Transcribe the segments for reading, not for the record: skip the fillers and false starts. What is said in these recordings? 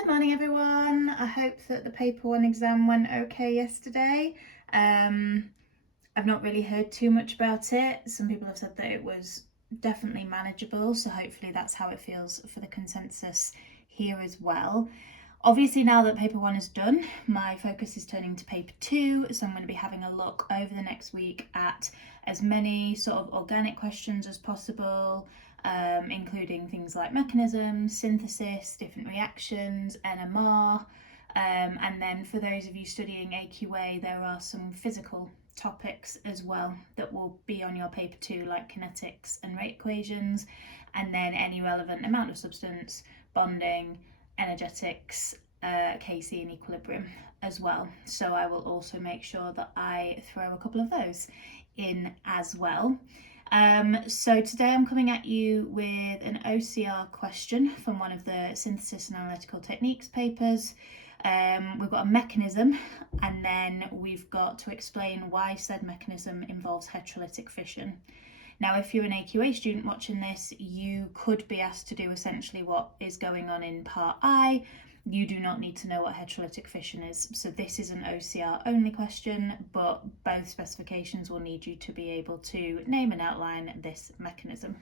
Good morning, everyone. I hope that the paper one exam went okay yesterday. I've not really heard too much about it. Some people have said that it was definitely manageable, so hopefully that's how it feels for the consensus here as well. Obviously, now that paper one is done, my focus is turning to paper two, so I'm going to be having a look over the next week at as many sort of organic questions as possible, including things like mechanisms, synthesis, different reactions, NMR, and then for those of you studying AQA, there are some physical topics as well that will be on your paper two, like kinetics and rate equations, and then any relevant amount of substance, bonding, energetics, Kc and equilibrium as well. So I will also make sure that I throw a couple of those in as well. So today I'm coming at you with an OCR question from one of the synthesis and analytical techniques papers. We've got a mechanism, and then we've got to explain why said mechanism involves heterolytic fission. Now, if you're an AQA student watching this, you could be asked to do essentially what is going on in part I. You do not need to know what heterolytic fission is. So this is an OCR only question, but both specifications will need you to be able to name and outline this mechanism.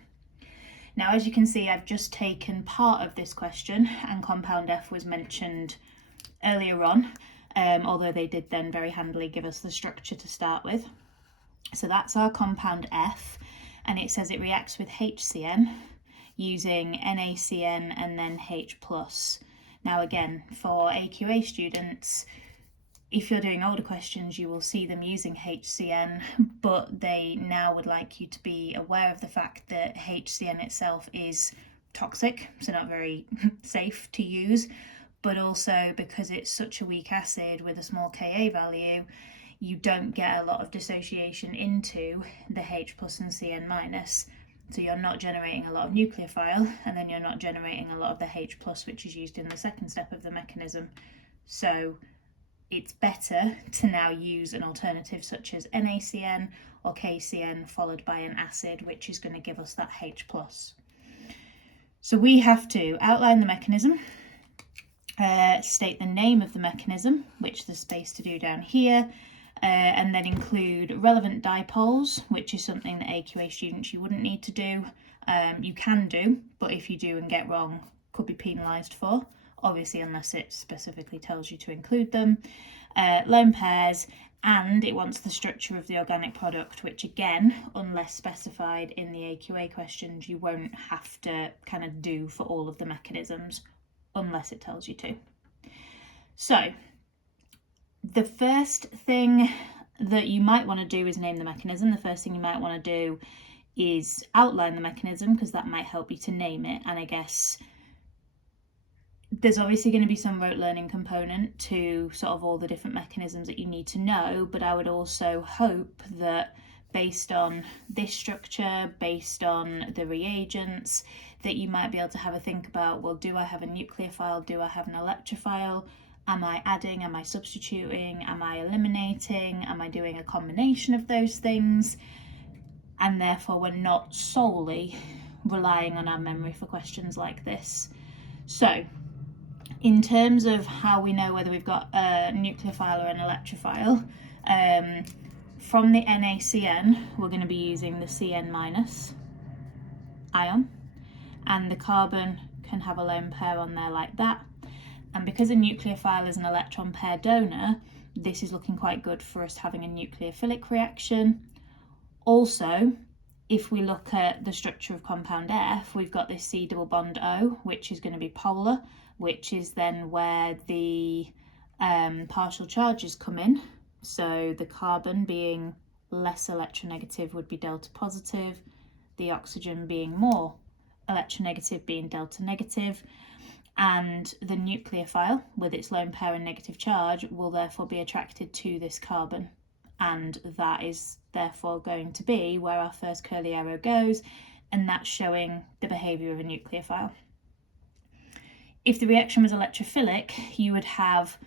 Now, as you can see, I've just taken part of this question, and compound F was mentioned earlier on, although they did then very handily give us the structure to start with. So that's our compound F, and it says it reacts with HCN using NaCN and then H+. Now again, for AQA students, if you're doing older questions, you will see them using HCN, but they now would like you to be aware of the fact that HCN itself is toxic, so not very safe to use, but also because it's such a weak acid with a small Ka value, you don't get a lot of dissociation into the H+ and Cn-. So you're not generating a lot of nucleophile, and then you're not generating a lot of the H+, which is used in the second step of the mechanism. So it's better to now use an alternative such as NaCN or KCN followed by an acid, which is going to give us that H+. So we have to outline the mechanism, state the name of the mechanism, which there's space to do down here, and then include relevant dipoles, which is something that AQA students you wouldn't need to do. You can do, but if you do and get wrong, could be penalised for, obviously unless it specifically tells you to include them. Lone pairs, and it wants the structure of the organic product, which again, unless specified in the AQA questions, you won't have to kind of do for all of the mechanisms, unless it tells you to. So the first thing that you might want to do is name the mechanism. The first thing you might want to do is outline the mechanism, because that might help you to name it. And I guess there's obviously going to be some rote learning component to sort of all the different mechanisms that you need to know, but I would also hope that based on this structure, based on the reagents, that you might be able to have a think about, well, do I have a nucleophile? Do I have an electrophile? Am I adding? Am I substituting? Am I eliminating? Am I doing a combination of those things? And therefore, we're not solely relying on our memory for questions like this. So, in terms of how we know whether we've got a nucleophile or an electrophile, from the NaCN, we're going to be using the Cn- ion, and the carbon can have a lone pair on there like that. And because a nucleophile is an electron pair donor, this is looking quite good for us having a nucleophilic reaction. Also, if we look at the structure of compound F, we've got this C double bond O, which is going to be polar, which is then where the partial charges come in. So the carbon being less electronegative would be delta positive, the oxygen being more electronegative being delta negative, and the nucleophile with its lone pair and negative charge will therefore be attracted to this carbon, and that is therefore going to be where our first curly arrow goes, and that's showing the behaviour of a nucleophile. If the reaction was electrophilic, you would have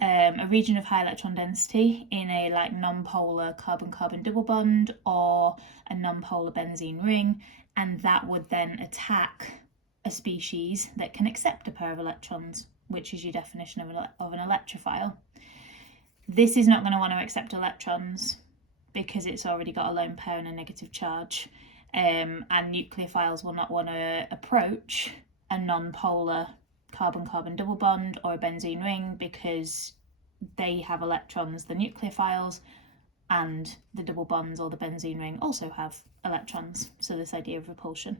a region of high electron density in a like non-polar carbon-carbon double bond or a non-polar benzene ring, and that would then attack a species that can accept a pair of electrons, which is your definition of an electrophile. This is not going to want to accept electrons because it's already got a lone pair and a negative charge. And nucleophiles will not want to approach a non-polar carbon-carbon double bond or a benzene ring because they have electrons, the nucleophiles, and the double bonds or the benzene ring also have electrons. So this idea of repulsion.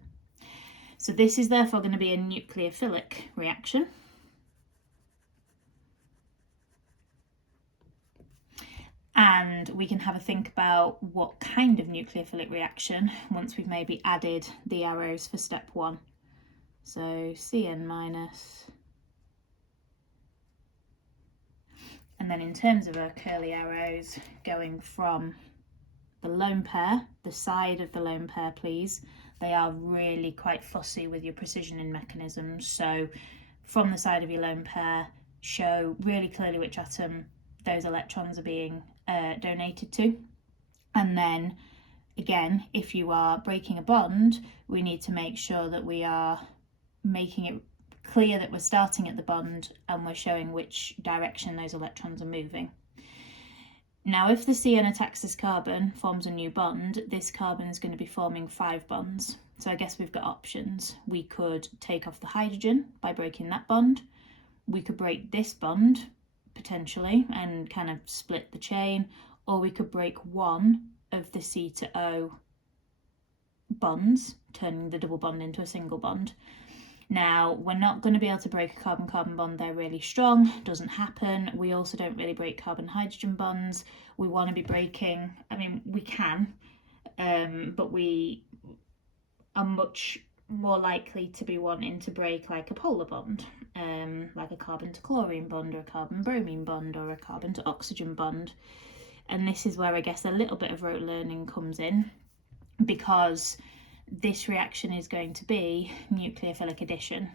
So this is therefore going to be a nucleophilic reaction. And we can have a think about what kind of nucleophilic reaction once we've maybe added the arrows for step 1. So Cn minus. And then in terms of our curly arrows, going from the lone pair, the side of the lone pair, please. They are really quite fussy with your precision in mechanisms. So from the side of your lone pair, show really clearly which atom those electrons are being donated to. And then again, if you are breaking a bond, we need to make sure that we are making it clear that we're starting at the bond and we're showing which direction those electrons are moving. Now, if the Cn attacks this carbon, forms a new bond, this carbon is going to be forming 5 bonds. So I guess we've got options. We could take off the hydrogen by breaking that bond. We could break this bond, potentially, and kind of split the chain, or we could break one of the C to O bonds, turning the double bond into a single bond. Now, we're not going to be able to break a carbon-carbon bond, they're really strong, doesn't happen. We also don't really break carbon-hydrogen bonds. We want to be breaking, I mean, we can, but we are much more likely to be wanting to break like a polar bond, like a carbon to chlorine bond or a carbon bromine bond or a carbon to oxygen bond. And this is where I guess a little bit of rote learning comes in, because this reaction is going to be nucleophilic addition.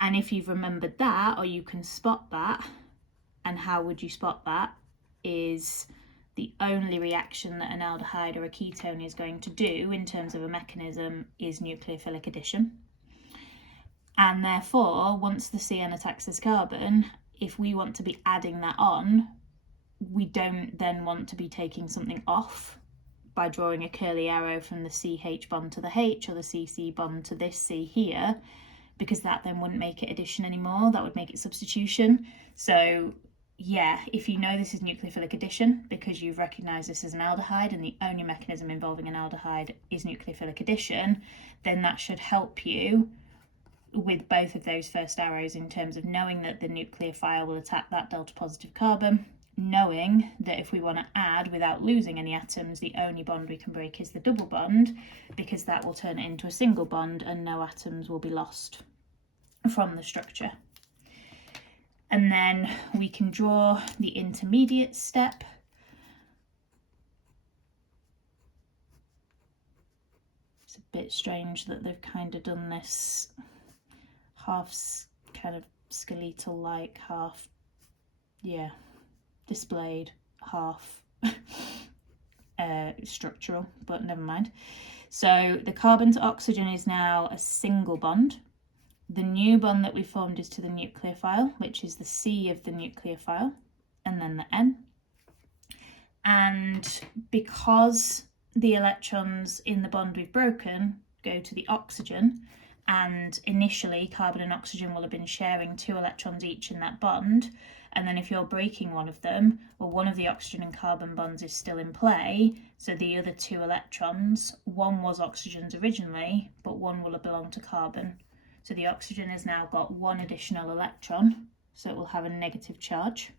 And if you've remembered that, or you can spot that, and how would you spot that, is the only reaction that an aldehyde or a ketone is going to do in terms of a mechanism is nucleophilic addition. And therefore, once the Cn attacks this carbon, if we want to be adding that on, we don't then want to be taking something off by drawing a curly arrow from the CH bond to the H or the CC bond to this C here, because that then wouldn't make it addition anymore, that would make it substitution. So yeah, if you know this is nucleophilic addition because you've recognised this as an aldehyde and the only mechanism involving an aldehyde is nucleophilic addition, then that should help you with both of those first arrows in terms of knowing that the nucleophile will attack that delta positive carbon, knowing that if we want to add without losing any atoms, the only bond we can break is the double bond, because that will turn it into a single bond and no atoms will be lost from the structure. And then we can draw the intermediate step. It's a bit strange that they've kind of done this half kind of skeletal like, half, yeah, displayed, half structural, but never mind. So the carbon to oxygen is now a single bond. The new bond that we formed is to the nucleophile, which is the C of the nucleophile, and then the N. And because the electrons in the bond we've broken go to the oxygen, and initially carbon and oxygen will have been sharing 2 electrons each in that bond, and then if you're breaking one of them, well, one of the oxygen and carbon bonds is still in play, so the other 2 electrons, one was oxygen's originally, but one will have belonged to carbon. So the oxygen has now got 1 additional electron, so it will have a negative charge.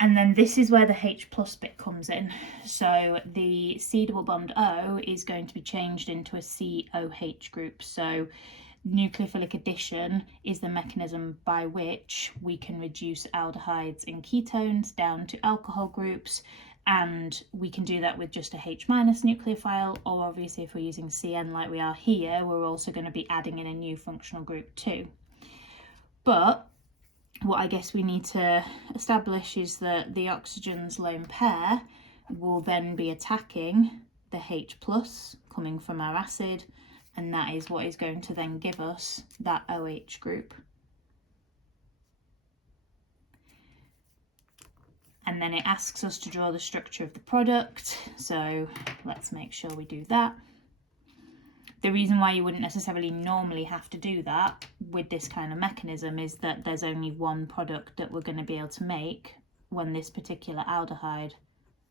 And then this is where the H plus bit comes in. So the C double bond O is going to be changed into a COH group. So nucleophilic addition is the mechanism by which we can reduce aldehydes and ketones down to alcohol groups. And we can do that with just a H minus nucleophile, or obviously if we're using Cn like we are here, we're also going to be adding in a new functional group too. But what I guess we need to establish is that the oxygen's lone pair will then be attacking the H plus coming from our acid, and that is what is going to then give us that OH group and then it asks us to draw the structure of the product. So let's make sure we do that. The reason why you wouldn't necessarily normally have to do that with this kind of mechanism is that there's only one product that we're going to be able to make when this particular aldehyde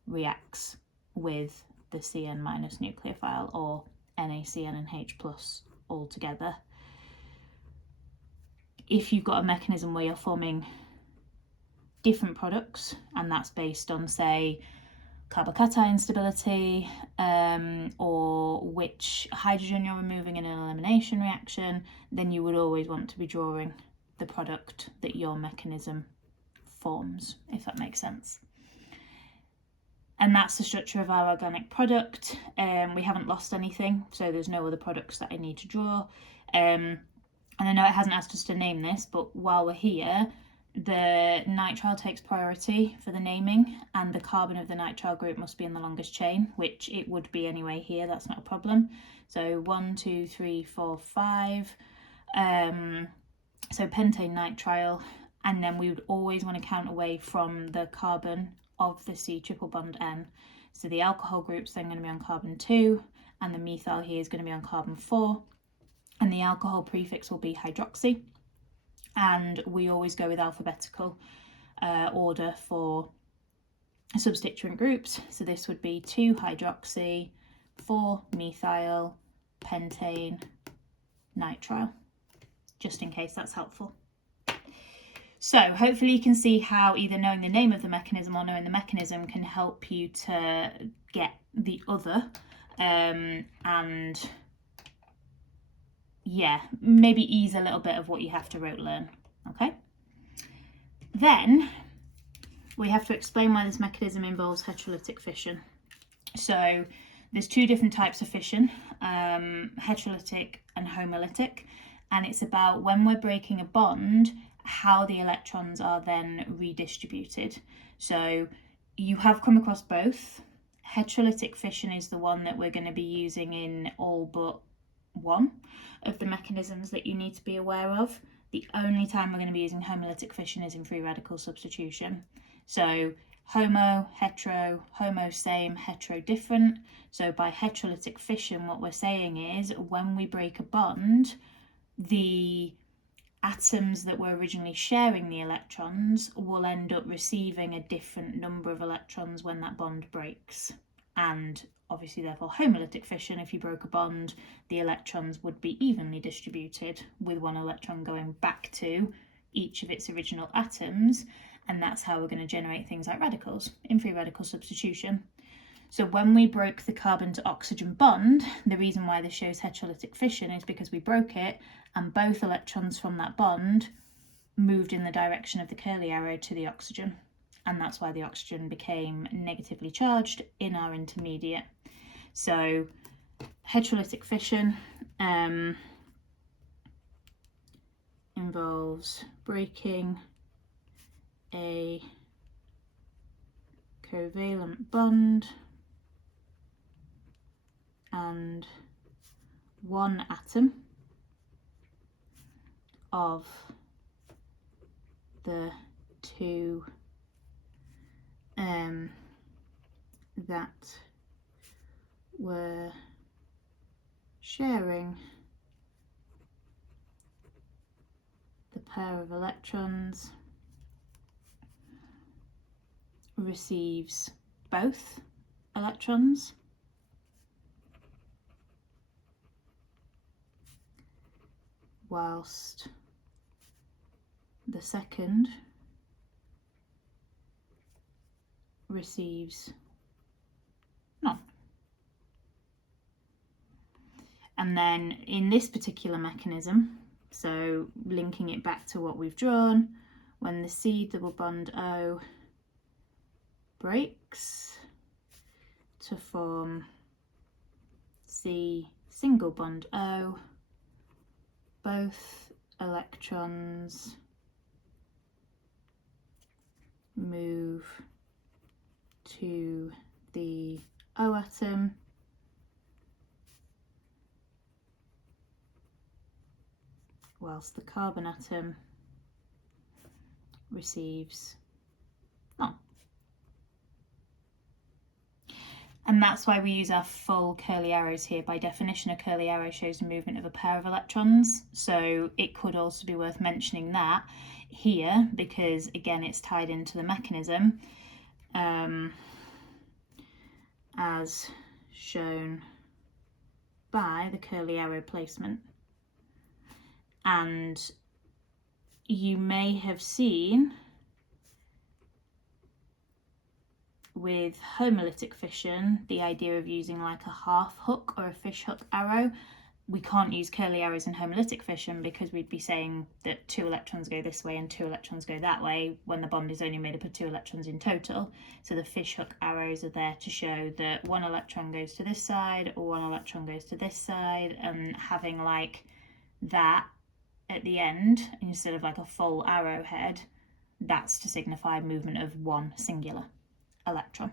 reacts with the CN- nucleophile, or NaCN and H+ all together. If you've got a mechanism where you're forming different products, and that's based on, say, carbocation stability, or which hydrogen you're removing in an elimination reaction, then you would always want to be drawing the product that your mechanism forms, if that makes sense. And that's the structure of our organic product. We haven't lost anything, so there's no other products that I need to draw. And I know it hasn't asked us to name this, but while we're here, the nitrile takes priority for the naming, and the carbon of the nitrile group must be in the longest chain, which it would be anyway here, that's not a problem. So 1, 2, 3, 4, 5. So pentane nitrile, and then we would always want to count away from the carbon of the C triple bond N. So the alcohol group's then going to be on carbon 2, and the methyl here is going to be on carbon 4, and the alcohol prefix will be hydroxy. And we always go with alphabetical order for substituent groups. So this would be 2-hydroxy, 4-methyl, pentane, nitrile, just in case that's helpful. So hopefully you can see how either knowing the name of the mechanism or knowing the mechanism can help you to get the other, and yeah, maybe ease a little bit of what you have to rote learn. Okay, then we have to explain why this mechanism involves heterolytic fission. So there's two different types of fission, heterolytic and homolytic, and it's about when we're breaking a bond, how the electrons are then redistributed. So you have come across both. Heterolytic fission is the one that we're going to be using in all but one of the mechanisms that you need to be aware of. The only time we're going to be using homolytic fission is in free radical substitution. So homo, hetero, homo same, hetero different. So by heterolytic fission, what we're saying is when we break a bond, the atoms that were originally sharing the electrons will end up receiving a different number of electrons when that bond breaks. And obviously, therefore, homolytic fission, if you broke a bond, the electrons would be evenly distributed, with one electron going back to each of its original atoms, and that's how we're going to generate things like radicals in free radical substitution. So when we broke the carbon to oxygen bond, the reason why this shows heterolytic fission is because we broke it and both electrons from that bond moved in the direction of the curly arrow to the oxygen. And that's why the oxygen became negatively charged in our intermediate. So heterolytic fission involves breaking a covalent bond and one atom of the two that were sharing the pair of electrons receives both electrons, whilst the second receives none. And then in this particular mechanism, so linking it back to what we've drawn, when the C double bond O breaks to form C single bond O, both electrons move to the O atom whilst the carbon atom receives none. And that's why we use our full curly arrows here. By definition, a curly arrow shows the movement of a pair of electrons. So it could also be worth mentioning that here, because again, it's tied into the mechanism, as shown by the curly arrow placement. And you may have seen with homolytic fission the idea of using like a half hook or a fish hook arrow. We can't use curly arrows in homolytic fission because we'd be saying that 2 electrons go this way and 2 electrons go that way when the bond is only made up of 2 electrons in total. So the fish hook arrows are there to show that 1 electron goes to this side or 1 electron goes to this side, and having like that at the end instead of like a full arrowhead, that's to signify movement of 1 singular electron.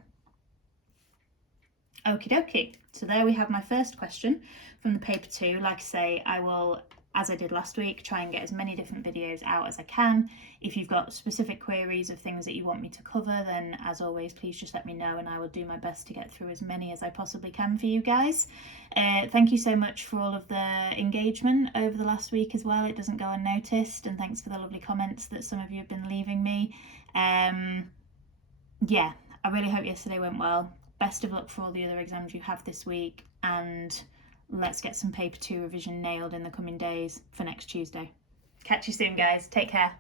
Okie dokie, so there we have my first question from the paper 2. Like I say, I will, as I did last week, try and get as many different videos out as I can. If you've got specific queries of things that you want me to cover, then as always, please just let me know and I will do my best to get through as many as I possibly can for you guys. Thank you so much for all of the engagement over the last week as well. It doesn't go unnoticed, and thanks for the lovely comments that some of you have been leaving me. Yeah, I really hope yesterday went well. Best of luck for all the other exams you have this week, and let's get some paper 2 revision nailed in the coming days for next Tuesday. Catch you soon, guys. Take care.